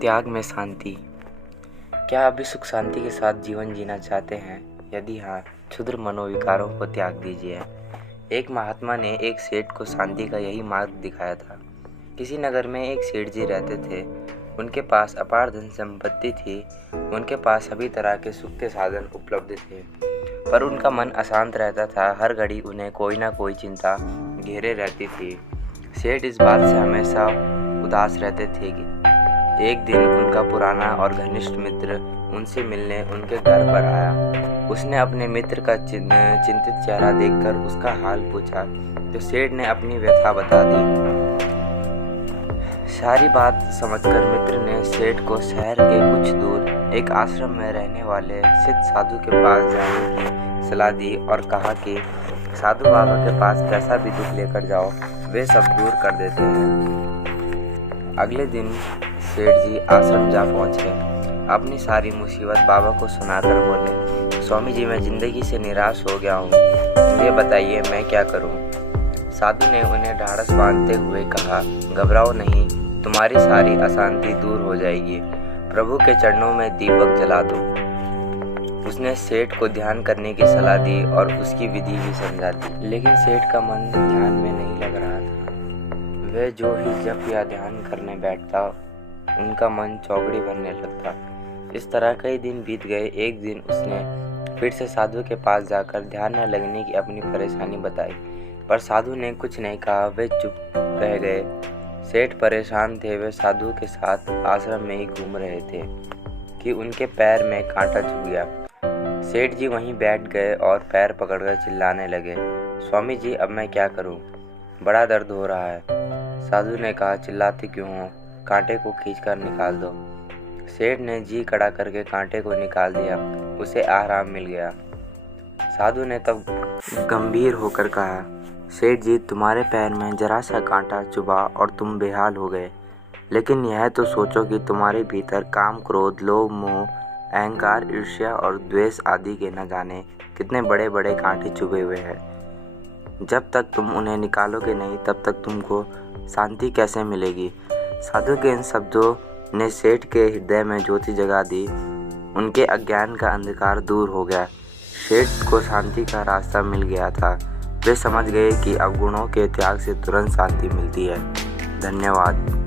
त्याग में शांति। क्या आप भी सुख शांति के साथ जीवन जीना चाहते हैं? यदि हाँ, क्षुद्र मनोविकारों को त्याग दीजिए। एक महात्मा ने एक सेठ को शांति का यही मार्ग दिखाया था। किसी नगर में एक सेठ जी रहते थे। उनके पास अपार धन संपत्ति थी। उनके पास सभी तरह के सुख के साधन उपलब्ध थे, पर उनका मन अशांत रहता था। हर घड़ी उन्हें कोई ना कोई चिंता घेरे रहती थी। सेठ इस बात से हमेशा उदास रहते थे कि एक दिन उनका पुराना और घनिष्ठ मित्र उनसे मिलने उनके घर पर आया। उसने अपने मित्र का चिंतित चेहरा देखकर उसका हाल पूछा, तो सेठ ने अपनी व्यथा बता दी। सारी बात समझकर मित्र ने सेठ को शहर के कुछ दूर एक आश्रम में रहने वाले सिद्ध साधु के पास जाने की सलाह दी और कहा कि साधु बाबा के पास कैसा भी दुख लेकर जाओ, वे सब दूर कर देते हैं। अगले दिन सेठ जी आश्रम जा पहुंचे। अपनी सारी मुसीबत बाबा को सुनाकर बोले, स्वामी जी, मैं जिंदगी से निराश हो गया हूँ, मुझे बताइए मैं क्या करूँ। साधु ने उन्हें ढाढ़स बांधते हुए कहा, घबराओ नहीं, तुम्हारी सारी अशांति दूर हो जाएगी। प्रभु के चरणों में दीपक जला दो। उसने सेठ को ध्यान करने की सलाह दी और उसकी विधि भी समझा दी, लेकिन सेठ का मन ध्यान में नहीं लग रहा था। वह जो ही जप या ध्यान करने बैठता, उनका मन चौकड़ी भरने लगता। इस तरह कई दिन बीत गए। एक दिन उसने फिर से साधु के पास जाकर ध्यान न लगने की अपनी परेशानी बताई, पर साधु ने कुछ नहीं कहा। वे चुप रह गए। सेठ परेशान थे। वे साधु के साथ आश्रम में ही घूम रहे थे कि उनके पैर में कांटा चुभ गया। सेठ जी वहीं बैठ गए और पैर पकड़कर चिल्लाने लगे, स्वामी जी, अब मैं क्या करूं? बड़ा दर्द हो रहा है। साधु ने कहा, चिल्लाते क्यों हो? कांटे को खींचकर निकाल दो। सेठ ने जी कड़ा करके कांटे को निकाल दिया। उसे आराम मिल गया। साधु ने तब गंभीर होकर कहा, सेठ जी, तुम्हारे पैर में जरा सा कांटा चुभा और तुम बेहाल हो गए, लेकिन यह तो सोचो कि तुम्हारे भीतर काम, क्रोध, लोभ, मोह, अहंकार, ईर्ष्या और द्वेष आदि के न जाने कितने बड़े बड़े कांटे चुभे हुए हैं। जब तक तुम उन्हें निकालोगे नहीं, तब तक तुमको शांति कैसे मिलेगी? साधु के इन शब्दों ने सेठ के हृदय में ज्योति जगा दी। उनके अज्ञान का अंधकार दूर हो गया। सेठ को शांति का रास्ता मिल गया था। वे समझ गए कि अवगुणों के त्याग से तुरंत शांति मिलती है। धन्यवाद।